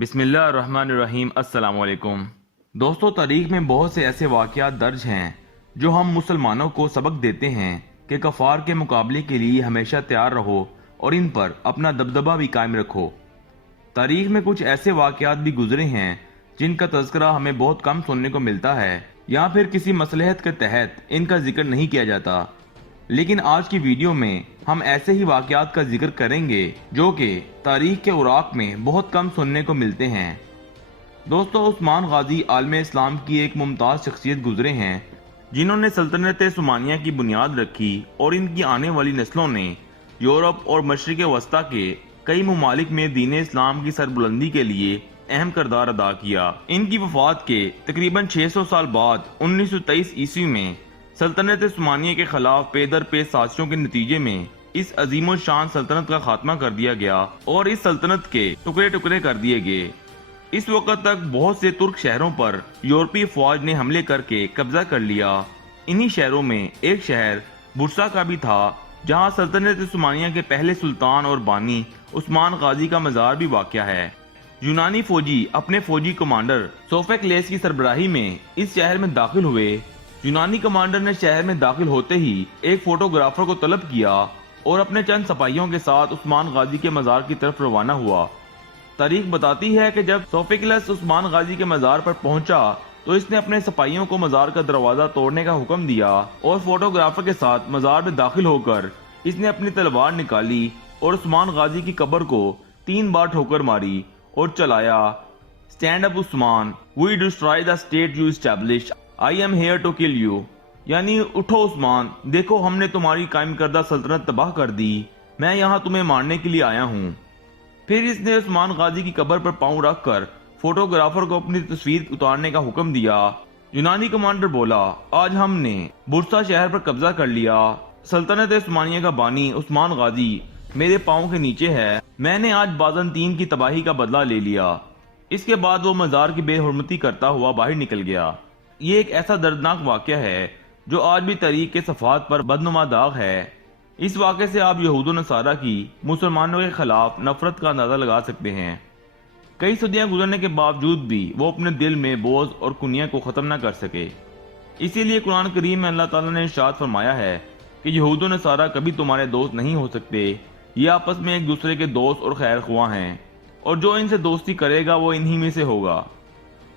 بسم اللہ الرحمن الرحیم۔ السلام علیکم دوستو، تاریخ میں بہت سے ایسے واقعات درج ہیں جو ہم مسلمانوں کو سبق دیتے ہیں کہ کفار کے مقابلے کے لیے ہمیشہ تیار رہو اور ان پر اپنا دبدبہ بھی قائم رکھو۔ تاریخ میں کچھ ایسے واقعات بھی گزرے ہیں جن کا تذکرہ ہمیں بہت کم سننے کو ملتا ہے یا پھر کسی مصلحت کے تحت ان کا ذکر نہیں کیا جاتا، لیکن آج کی ویڈیو میں ہم ایسے ہی واقعات کا ذکر کریں گے جو کہ تاریخ کے اوراق میں بہت کم سننے کو ملتے ہیں۔ دوستو، عثمان غازی عالم اسلام کی ایک ممتاز شخصیت گزرے ہیں جنہوں نے سلطنت عثمانیہ کی بنیاد رکھی اور ان کی آنے والی نسلوں نے یورپ اور مشرق وسطیٰ کے کئی ممالک میں دین اسلام کی سربلندی کے لیے اہم کردار ادا کیا۔ ان کی وفات کے تقریباً 600 سال بعد 1923 عیسوی میں سلطنت عثمانیہ کے خلاف پے در پے سازشوں کے نتیجے میں اس عظیم الشان سلطنت کا خاتمہ کر دیا گیا اور اس سلطنت کے ٹکڑے ٹکڑے کر دیے گئے۔ اس وقت تک بہت سے ترک شہروں پر یورپی فوج نے حملے کر کے قبضہ کر لیا۔ انہی شہروں میں ایک شہر برسا کا بھی تھا جہاں سلطنت عثمانیہ کے پہلے سلطان اور بانی عثمان غازی کا مزار بھی واقع ہے۔ یونانی فوجی اپنے فوجی کمانڈر سوفیکلیس کی سربراہی میں اس شہر میں داخل ہوئے۔ یونانی کمانڈر نے شہر میں داخل ہوتے ہی ایک فوٹوگرافر کو طلب کیا اور اپنے چند سپاہیوں کے ساتھ عثمان غازی کے مزار کی طرف روانہ ہوا۔ تاریخ بتاتی ہے کہ جب سوفیکلس عثمان غازی کے مزار پر پہنچا تو اس نے اپنے سپاہیوں کو مزار کا دروازہ توڑنے کا حکم دیا اور فوٹوگرافر کے ساتھ مزار میں داخل ہو کر اس نے اپنی تلوار نکالی اور عثمان غازی کی قبر کو 3 بار ٹھوکر ماری اور چلایا، "Stand up Usman, we destroy the state you established. I am here to kill you." یعنی اٹھو عثمان، دیکھو ہم نے تمہاری قائم کردہ سلطنت تباہ کر دی، میں یہاں تمہیں مارنے کے لیے آیا ہوں۔ پھر اس نے عثمان غازی کی قبر پر پاؤں رکھ کر فوٹوگرافر کو اپنی تصویر اتارنے کا حکم دیا۔ یونانی کمانڈر بولا، "آج ہم نے برسا شہر پر قبضہ کر لیا۔ سلطنت عثمانیہ کا بانی عثمان غازی میرے پاؤں کے نیچے ہے۔ میں نے آج بازنطین کی تباہی کا بدلہ لے لیا۔ اس کے بعد وہ مزار کی بے حرمتی کرتا ہوا باہر نکل گیا۔ یہ ایک ایسا دردناک واقعہ ہے جو آج بھی تاریخ کے صفحات پر بدنما داغ ہے۔ اس واقعے سے آپ یہود و نصارہ کی مسلمانوں کے خلاف نفرت کا اندازہ لگا سکتے ہیں۔ کئی صدیاں گزرنے کے باوجود بھی وہ اپنے دل میں بغض اور کنیہ کو ختم نہ کر سکے۔ اسی لیے قرآن کریم میں اللہ تعالیٰ نے ارشاد فرمایا ہے کہ یہود و نصارہ کبھی تمہارے دوست نہیں ہو سکتے، یہ آپس میں ایک دوسرے کے دوست اور خیر خواہ ہیں، اور جو ان سے دوستی کرے گا وہ انہی میں سے ہوگا۔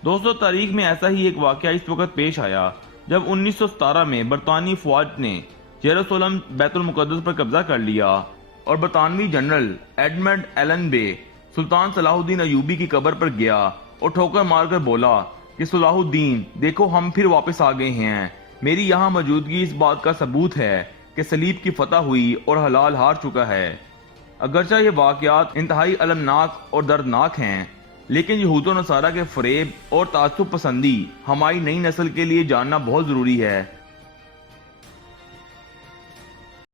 دوستو، تاریخ میں ایسا ہی ایک واقعہ اس وقت پیش آیا جب 1917 میں برطانوی فوج نے یروشلم بیت المقدس پر قبضہ کر لیا اور برطانوی جنرل ایڈمنڈ ایلن بے سلطان صلاح الدین ایوبی کی قبر پر گیا اور ٹھوکر مار کر بولا کہ صلاح الدین، دیکھو ہم پھر واپس آ گئے ہیں، میری یہاں موجودگی اس بات کا ثبوت ہے کہ صلیب کی فتح ہوئی اور ہلال ہار چکا ہے۔ اگرچہ یہ واقعات انتہائی المناک اور دردناک ہیں، لیکن یہود و نصارہ کے فریب اور تعصب پسندی ہماری نئی نسل کے لیے جاننا بہت ضروری ہے